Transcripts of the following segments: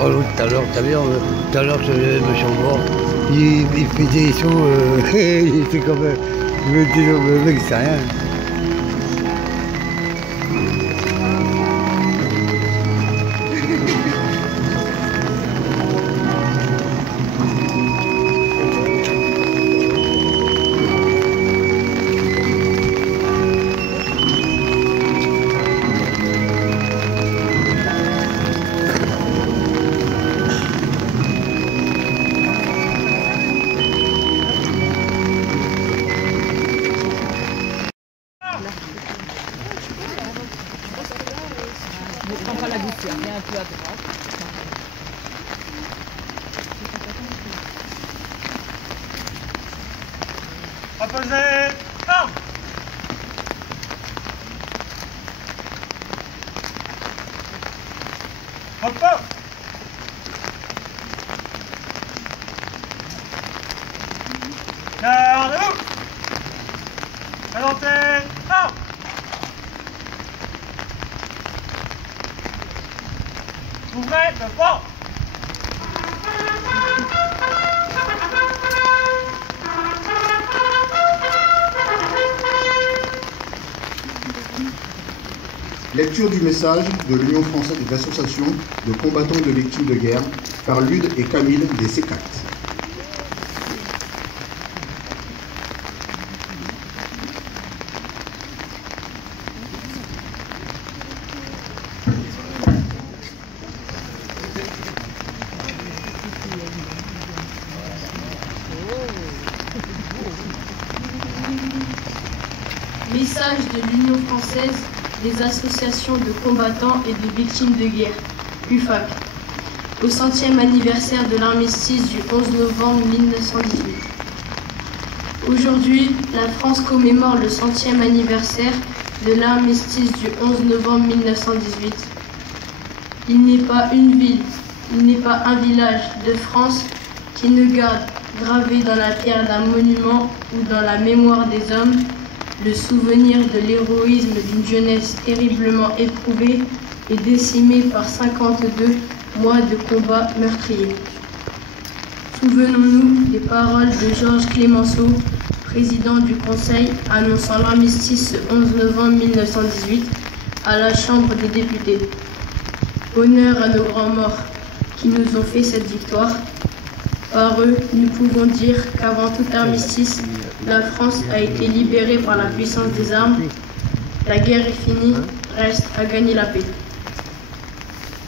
Oh, l'autre, tout à l'heure, t'as vu, tout à l'heure, le chambord, il faisait des sauts, il était comme le mec, c'est rien. On prend la gouttière, viens un peu à droite. Reposez, arme. Repos. Gardez-vous. Présentez, arme. Ouvrez le fort. Lecture du message de l'Union française des associations de combattants et de victimes de guerre par Lude et Camille des C4. Message de l'Union française des associations de combattants et de victimes de guerre, UFAC, au 100e anniversaire de l'armistice du 11 novembre 1918. Aujourd'hui, la France commémore le 100e anniversaire de l'armistice du 11 novembre 1918. Il n'est pas une ville, il n'est pas un village de France qui ne garde gravé dans la pierre d'un monument ou dans la mémoire des hommes le souvenir de l'héroïsme d'une jeunesse terriblement éprouvée et décimée par 52 mois de combats meurtriers. Souvenons-nous des paroles de Georges Clemenceau, président du Conseil, annonçant l'armistice ce 11 novembre 1918 à la Chambre des députés. Honneur à nos grands morts qui nous ont fait cette victoire. Par eux, nous pouvons dire qu'avant tout armistice, la France a été libérée par la puissance des armes. La guerre est finie, reste à gagner la paix.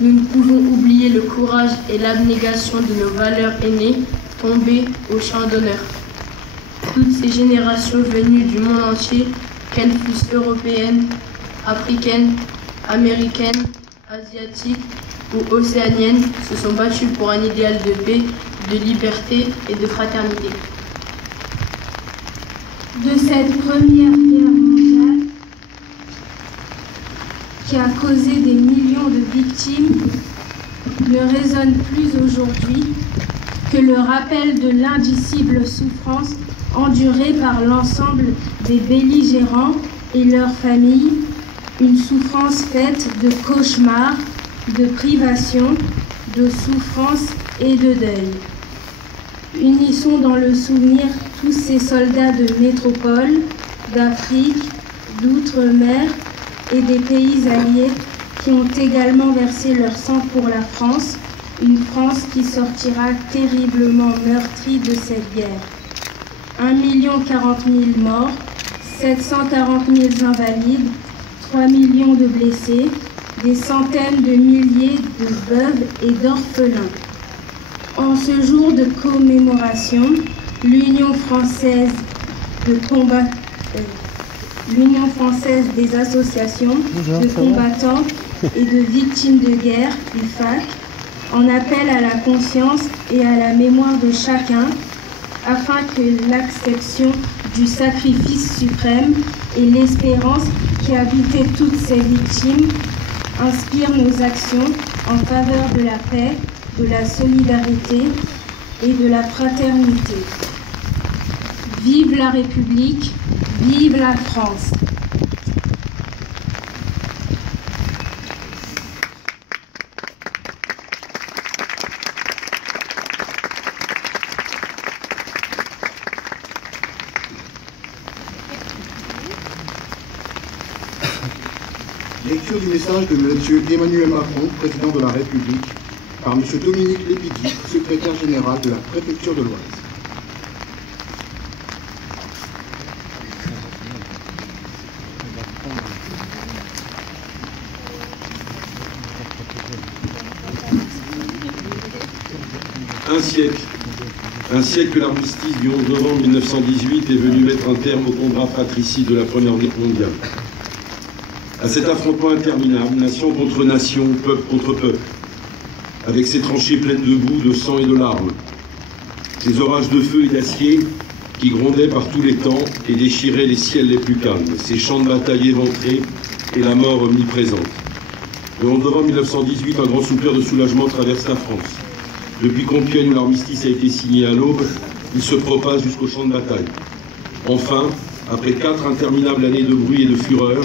Nous ne pouvons oublier le courage et l'abnégation de nos valeurs aînées tombées au champ d'honneur. Toutes ces générations venues du monde entier, qu'elles fussent européennes, africaines, américaines, asiatiques ou océaniennes, se sont battues pour un idéal de paix, de liberté et de fraternité. De cette première guerre mondiale qui a causé des millions de victimes ne résonne plus aujourd'hui que le rappel de l'indicible souffrance endurée par l'ensemble des belligérants et leurs familles, une souffrance faite de cauchemars, de privations, de souffrances et de deuil. Unissons dans le souvenir tous ces soldats de métropole, d'Afrique, d'outre-mer et des pays alliés qui ont également versé leur sang pour la France, une France qui sortira terriblement meurtrie de cette guerre. 1 040 000 morts, 740 000 invalides, 3 millions de blessés, des centaines de milliers de veuves et d'orphelins. En ce jour de commémoration, l'Union française des associations de combattants et de victimes de guerre, UFAC, en appelle à la conscience et à la mémoire de chacun, afin que l'acception du sacrifice suprême et l'espérance qui habitait toutes ces victimes inspirent nos actions en faveur de la paix, de la solidarité et de la fraternité. Vive la République, vive la France! Lecture du message de M. Emmanuel Macron, président de la République, par M. Dominique Lépidi, secrétaire général de la préfecture de l'Oise. Un siècle que l'armistice du 11 novembre 1918 est venu mettre un terme au combat fratricide de la Première Guerre mondiale. À cet affrontement interminable, nation contre nation, peuple contre peuple, avec ses tranchées pleines de boue, de sang et de larmes, ces orages de feu et d'acier qui grondaient par tous les temps et déchiraient les ciels les plus calmes, ces champs de bataille éventrés et la mort omniprésente. Le 11 novembre 1918, un grand soupir de soulagement traverse la France. Depuis Compiègne où l'armistice a été signé à l'aube, il se propage jusqu'au champ de bataille. Enfin, après 4 interminables années de bruit et de fureur,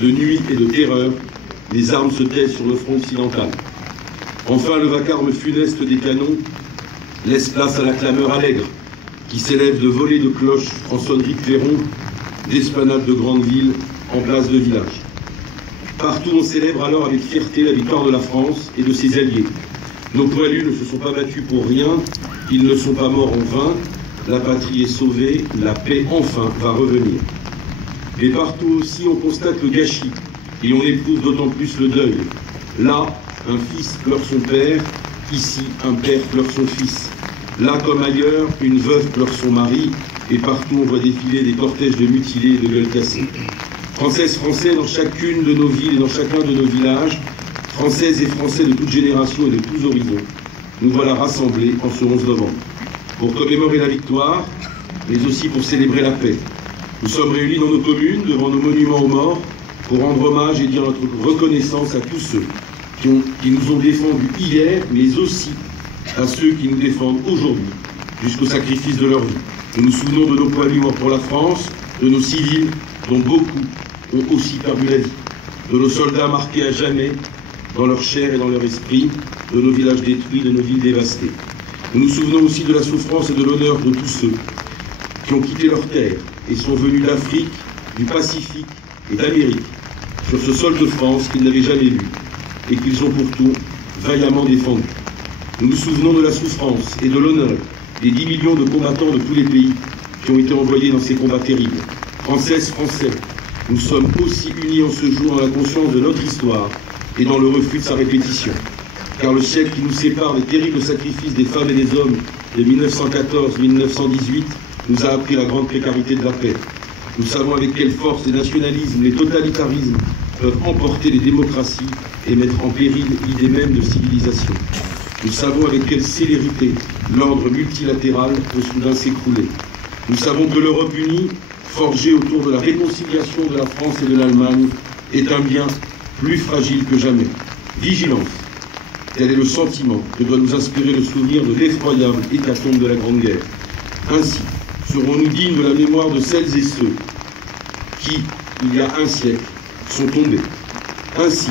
de nuit et de terreur, les armes se taisent sur le front occidental. Enfin, le vacarme funeste des canons laisse place à la clameur allègre qui s'élève de volées de cloches en sonnerie de clairon, d'esplanades de grandes villes en places de villages. Partout, on célèbre alors avec fierté la victoire de la France et de ses alliés. Nos poilus ne se sont pas battus pour rien, ils ne sont pas morts en vain, la patrie est sauvée, la paix enfin va revenir. Et partout aussi on constate le gâchis, et on éprouve d'autant plus le deuil. Là, un fils pleure son père, ici un père pleure son fils. Là comme ailleurs, une veuve pleure son mari, et partout on voit défiler des cortèges de mutilés et de gueules cassées. Françaises, Français, dans chacune de nos villes et dans chacun de nos villages, Françaises et Français de toutes générations et de tous horizons, nous voilà rassemblés en ce 11 novembre, pour commémorer la victoire, mais aussi pour célébrer la paix. Nous sommes réunis dans nos communes, devant nos monuments aux morts, pour rendre hommage et dire notre reconnaissance à tous ceux qui nous ont défendus hier, mais aussi à ceux qui nous défendent aujourd'hui, jusqu'au sacrifice de leur vie. Nous nous souvenons de nos poilus morts pour la France, de nos civils, dont beaucoup ont aussi perdu la vie, de nos soldats marqués à jamais dans leur chair et dans leur esprit, de nos villages détruits, de nos villes dévastées. Nous nous souvenons aussi de la souffrance et de l'honneur de tous ceux qui ont quitté leur terre et sont venus d'Afrique, du Pacifique et d'Amérique sur ce sol de France qu'ils n'avaient jamais vu et qu'ils ont pourtant vaillamment défendu. Nous nous souvenons de la souffrance et de l'honneur des 10 millions de combattants de tous les pays qui ont été envoyés dans ces combats terribles. Françaises, Français, nous sommes aussi unis en ce jour dans la conscience de notre histoire et dans le refus de sa répétition. Car le siècle qui nous sépare des terribles sacrifices des femmes et des hommes de 1914-1918 nous a appris la grande précarité de la paix. Nous savons avec quelle force les nationalismes, les totalitarismes peuvent emporter les démocraties et mettre en péril l'idée même de civilisation. Nous savons avec quelle célérité l'ordre multilatéral peut soudain s'écrouler. Nous savons que l'Europe unie, forgée autour de la réconciliation de la France et de l'Allemagne, est un bien plus fragile que jamais. Vigilance, tel est le sentiment que doit nous inspirer le souvenir de l'effroyable hécatombe de la Grande Guerre. Ainsi, serons-nous dignes de la mémoire de celles et ceux qui, il y a un siècle, sont tombés. Ainsi,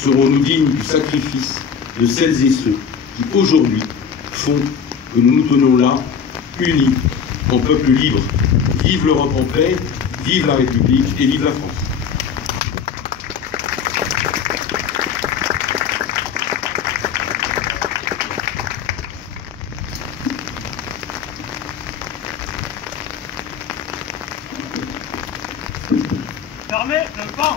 serons-nous dignes du sacrifice de celles et ceux qui, aujourd'hui, font que nous nous tenons là, unis, en peuple libre. Vive l'Europe en paix, vive la République et vive la France. Fermez le banc.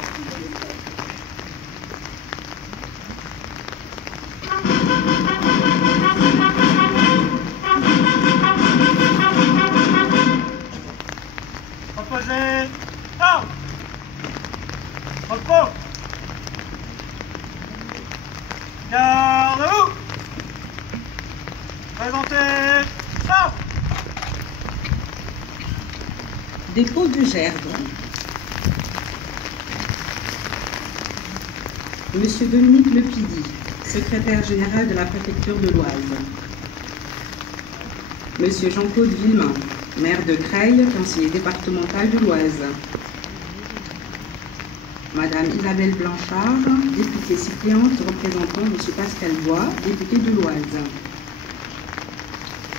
Reposez. Armes. Repos. Garde-vous. Présentez. Armes. Dépôt de gerbe. Monsieur Dominique Lépidi, secrétaire général de la préfecture de l'Oise. Monsieur Jean-Claude Villemain, maire de Creil, conseiller départemental de l'Oise. Madame Isabelle Blanchard, députée suppléante représentant Monsieur Pascal Bois, député de l'Oise.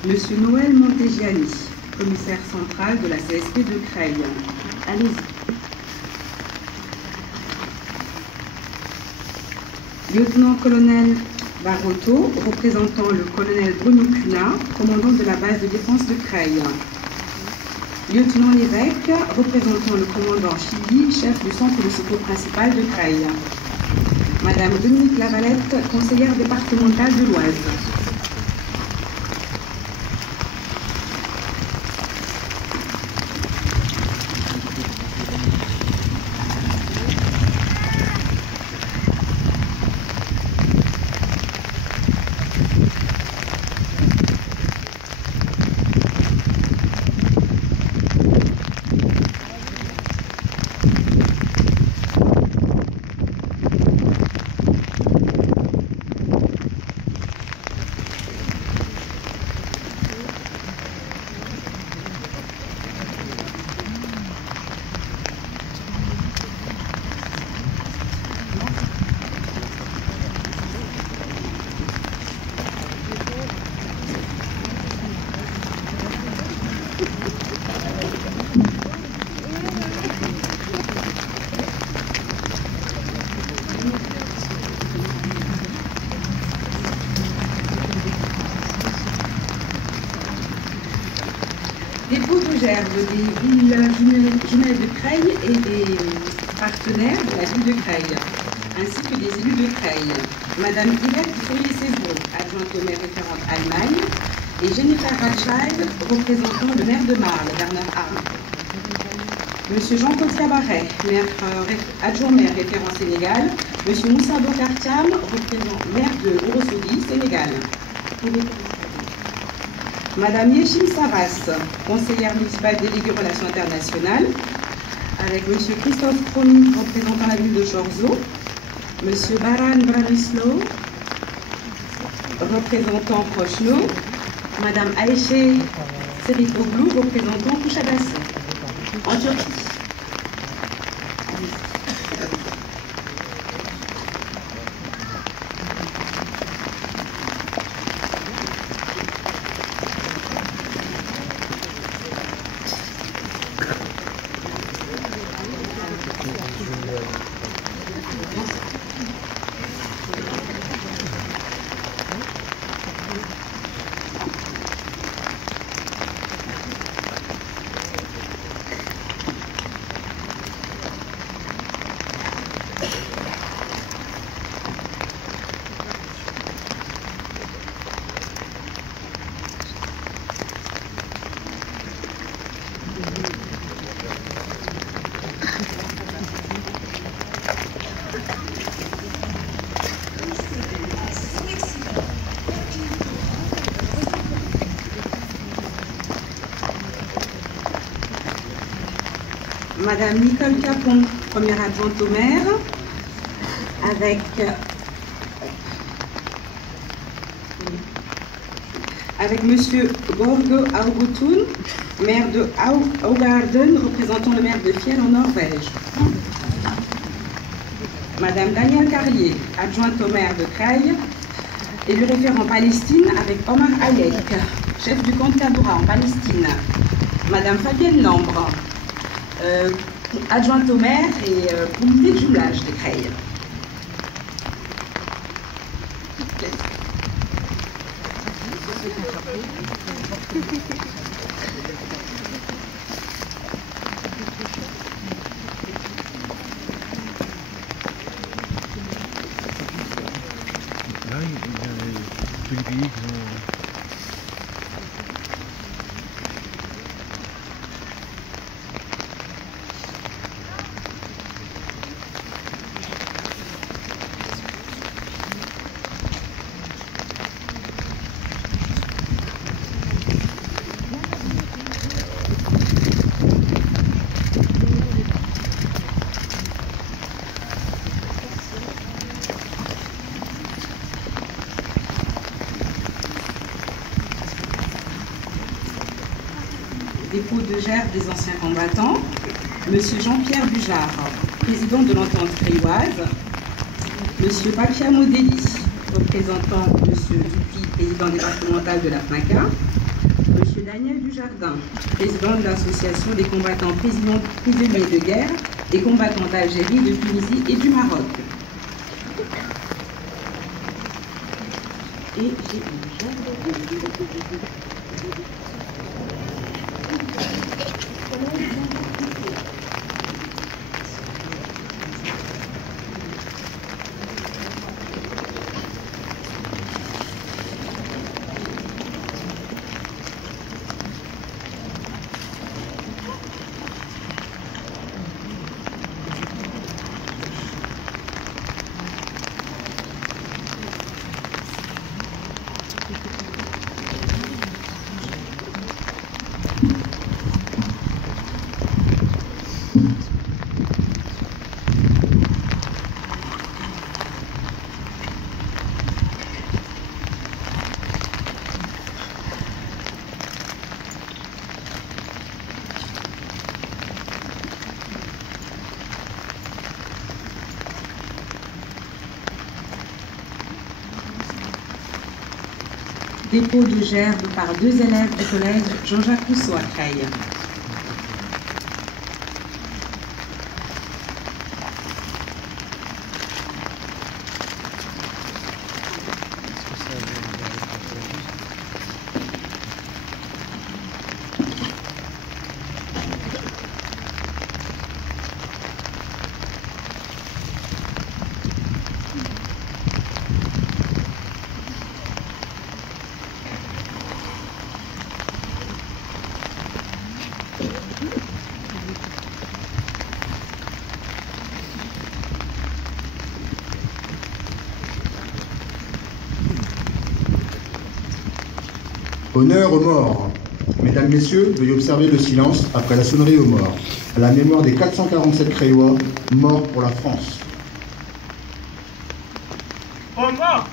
Monsieur Noël Montegiani, commissaire central de la CSP de Creil. Allez-y. Lieutenant-colonel Barotto, représentant le colonel Bruno Cunha, commandant de la base de défense de Creil. Lieutenant Lévesque, représentant le commandant Chili, chef du centre de secours principal de Creil. Madame Dominique Lavalette, conseillère départementale de l'Oise. Dépôt de gerbe des villes jumelles de Creil et des partenaires de la ville de Creil, ainsi que des élus de Creil. Madame Yvette Fourier-Cézot, adjointe au maire référente Allemagne, et Jennifer Ratchild, représentant le maire de Marle, Bernard Arnaud. Monsieur Jean-Claude Cabaret, adjoint maire référent Sénégal. Monsieur Moussa Bokartiam, maire de Ourossogui, Sénégal. Madame Yeshim Savas, conseillère municipale déléguée aux relations internationales, avec Monsieur Christophe Cronin, représentant la ville de Chorzo, Monsieur Baran Branislaw, représentant Prochno, Madame Aïché Seritoglou, représentant Kouchadassi, en Turquie. Madame Nicole Capon, première adjointe au maire, avec Monsieur Borgo Augotoun, maire de Augarden, représentant le maire de Fiel en Norvège. Madame Danielle Carrier, adjointe au maire de Creil, et le référent Palestine avec Omar Hayek, chef du camp Kadoura en Palestine. Madame Fabienne Lambre, adjointe au maire et comité de jumelage de Creil. Dépôt de gerbe des anciens combattants, Monsieur Jean-Pierre Bujard, président de l'entente creilloise, Monsieur Pakia Modeli, représentant Monsieur Dupuis, président départemental de la FNACA, Monsieur Daniel Dujardin, président de l'association des combattants prisonniers de guerre et combattants d'Algérie, de Tunisie et du Maroc. et j'ai une gerbe. Dépôt de gerbe par 2 élèves du collège Jean-Jacques Rousseau à Creil. Honneur aux morts. Mesdames, Messieurs, veuillez observer le silence après la sonnerie aux morts, à la mémoire des 447 Créois morts pour la France. Aux morts.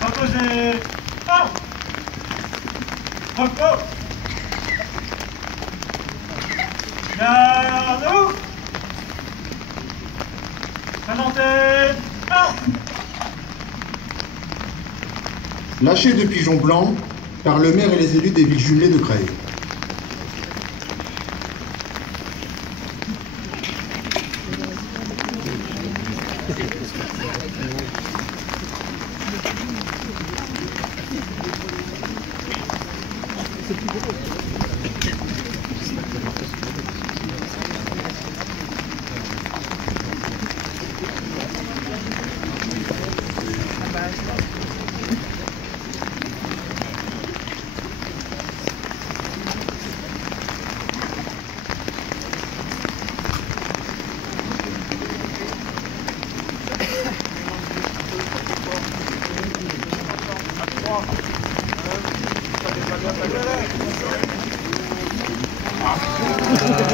Reposez. Oh. Repos. Garde-nous. Présentez. Oh. lâchée de pigeons blancs par le maire et les élus des villes jumelées de Creil.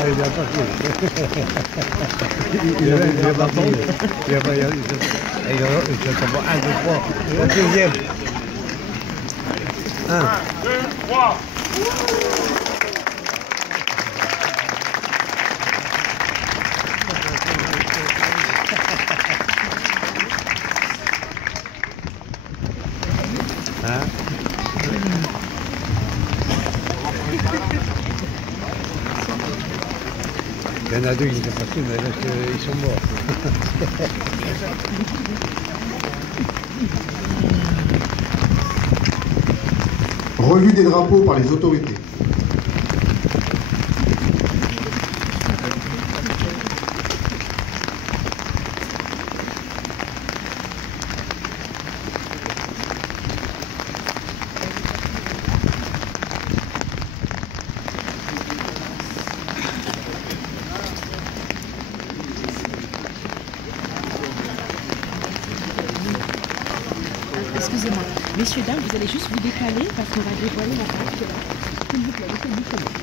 Il n'a pas fait. Il n'a pas fait. Il a 1, 2, 3. Au deuxième. 1, 2, 3. Il y en a 2 qui sont passés, mais là, ils sont morts. Revue des drapeaux par les autorités. Excusez-moi, messieurs, dames, vous allez juste vous décaler parce qu'on va dévoiler la partie de la... S'il vous plaît, laissez-nous commencer.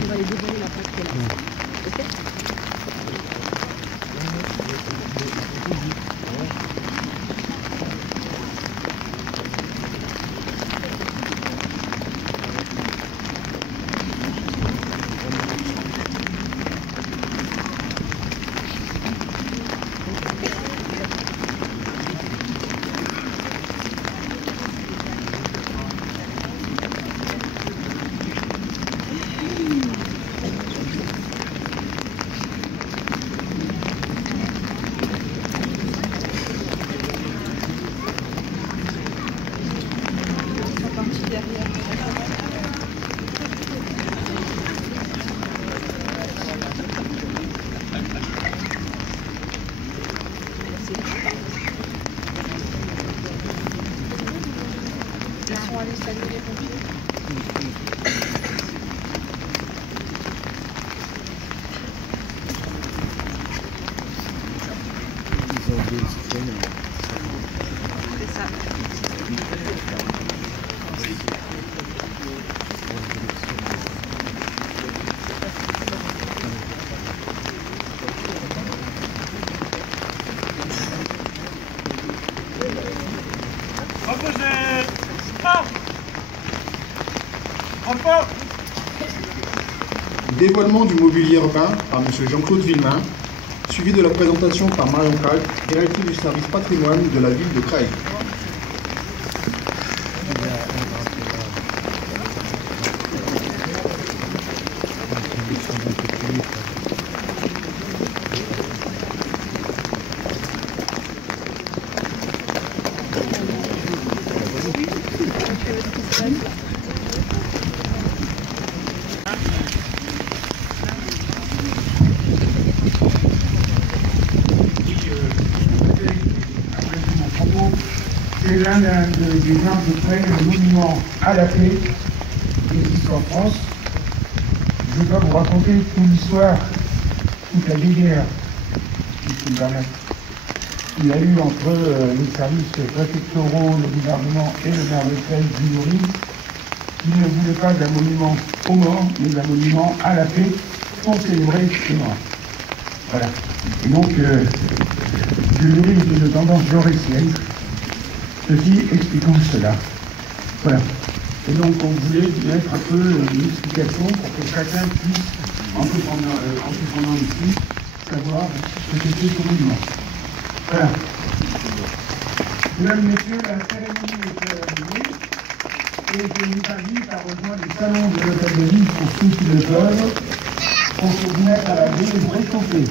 On va les dévoiler la partie de la... Ok ? Dévoilement du mobilier urbain par M. Jean-Claude Villemain, suivi de la présentation par Marion Calc, directrice du service patrimoine de la ville de Creil. C'est l'un des gens de Creil, le monument à la paix qui existe en France. Je ne vais pas vous raconter toute l'histoire, toute la guerre, si je peux me permettre. Il y a eu entre les services préfectoraux, le gouvernement et le maire de Creil, Gilles, qui ne voulait pas d'un monument aux morts, mais d'un monument à la paix sont célébrées chez moi. Voilà. Et donc, je nourris une tendance jaurétienne. Ceci expliquant cela. Voilà. Et donc, on voulait mettre un peu une explication pour que chacun puisse, en se pendant ici, savoir ce que c'est ce mouvement. Voilà. Mesdames, Messieurs, la cérémonie est terminée et je vous invite à rejoindre les salons de l'hôtel de ville pour ceux qui le peuvent, pour se mettre à la vie et se réchauffer.